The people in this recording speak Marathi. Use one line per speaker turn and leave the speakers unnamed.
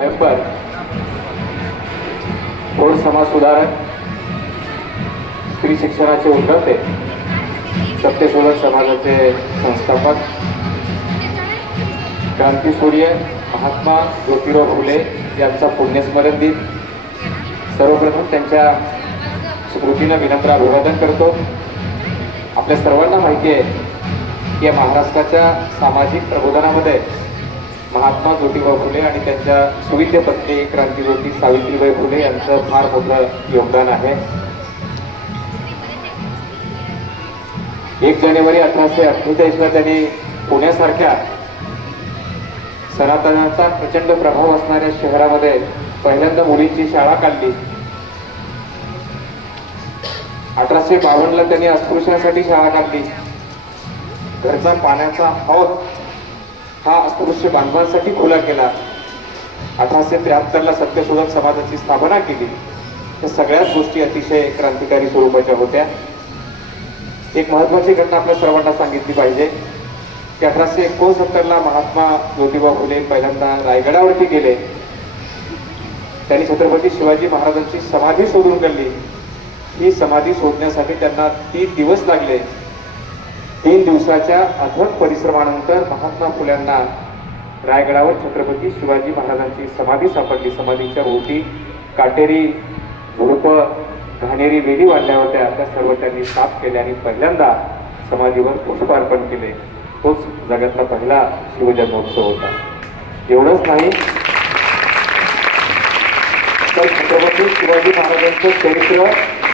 नोव्हेंबर थोर समाज सुधारक स्त्री शिक्षणाचे उद्धवते सत्यशोधक समाजाचे संस्थापक. क्रांती सूर्य महात्मा ज्योतिराव फुले यांचा पुण्यस्मरण दिन. सर्वप्रथम त्यांच्या स्मृतीनं विनम्र अभिवादन करतो. आपल्या सर्वांना माहिती आहे की या महाराष्ट्राच्या सामाजिक प्रबोधनामध्ये महात्मा ज्योतिबा फुले आणि त्यांच्या सुविद्य पत्नी क्रांतीज्योती सावित्रीबाई फुले यांचं फार मोठं योगदान आहे. एक जानेवारी अठराशे अठ्ठेचाळीसला त्यांनी पुण्यासारख्या सनातनाचा प्रचंड प्रभाव असणाऱ्या शहरामध्ये पहिल्यांदा मुलींची शाळा काढली. अठराशे बावन्नला त्यांनी अस्पृश्यासाठी शाळा काढली. घरचा पाण्याचा हौद हा अस्पृश्य बांधवांसाठी खुला केला. अठराशे त्र्याहत्तरला सत्यशोधक समाजाची स्थापना केली. या सगळ्याच गोष्टी अतिशय क्रांतिकारी स्वरूपाच्या होत्या. एक महत्वाची घटना आपल्या सर्वांना सांगितली पाहिजे. की अठराशे एकोणसत्तरला महात्मा ज्योतिबा फुले पहिल्यांदा रायगडावरती गेले. त्यांनी छत्रपती शिवाजी महाराजांची समाधी शोधून काढली. ही समाधी शोधण्यासाठी त्यांना तीन दिवस लागले. तीन दिवसाच्या अथक परिश्रमानंतर महात्मा फुल्यांना रायगडावर छत्रपती शिवाजी महाराजांची समाधी सापडली. समाधीच्या भोवती काटेरी झुडप घाणेरी वेली वाढल्या होत्या. त्या सर्व त्यांनी साफ केल्या आणि पहिल्यांदा समाधीवर पुष्पार्पण केले. तोच जगातला पहिला शिवजन्मोत्सव होता. एवढंच नाही तर छत्रपती शिवाजी महाराजांचं चरित्र